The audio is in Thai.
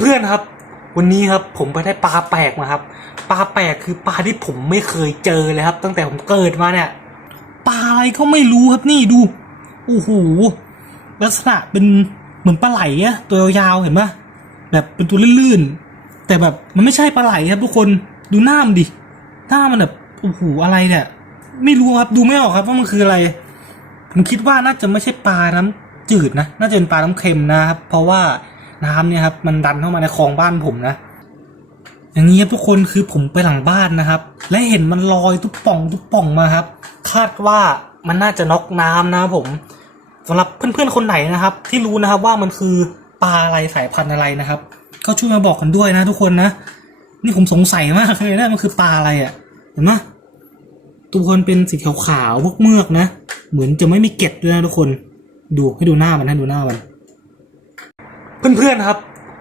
เพื่อนๆครับ วันนี้ครับผมไปได้ปลาแปลกมาครับปลาแปลกคือปลาที่ผมไม่เคยเจอเลยครับ ตั้งแต่ผมเกิดมาเนี่ยปลาอะไรก็ไม่รู้ครับนี่ดูโอ้โหลักษณะเป็นเหมือนปลาไหลอะตัวยาวๆเห็นปะแบบเป็นตัวลื่นๆแต่แบบมันไม่ใช่ปลาไหลครับ ทุกคนดูหน้ามันดิหน้ามันแบบโอ้โหอะไรเนี่ยไม่รู้ครับดูไม่ออกครับว่ามันคืออะไร ผมคิดว่าน่าจะไม่ใช่ปลาน้ำจืดนะ น่าจะเป็นปลาน้ำเค็มนะครับ เพราะว่า น้ำเนี่ยครับมันดันเข้ามาในคลองบ้านผมนะ อย่างนี้ทุกคนคือผมไปหลังบ้านนะครับ และเห็นมันลอยตุ๊บป่องตุ๊บป่องมาครับ คาดว่ามันน่าจะน็อกน้ำนะครับผมสำหรับเพื่อนๆคนไหนนะครับ ที่รู้นะครับว่ามันคือปลาอะไรสายพันธุ์อะไรนะครับ ก็ช่วยมาบอกกันด้วยนะทุกคนนะ นี่ผมสงสัยมากเลยนะมันคือปลาอะไรอะ่ะ เห็นไหมตัวมันเป็นสีขาวๆพวกเมือกนะ เหมือนจะไม่มีเกล็ดด้วยนะทุกคน ดูให้ดูหน้ามันให้ดูหน้ามัน เพื่อนๆครับ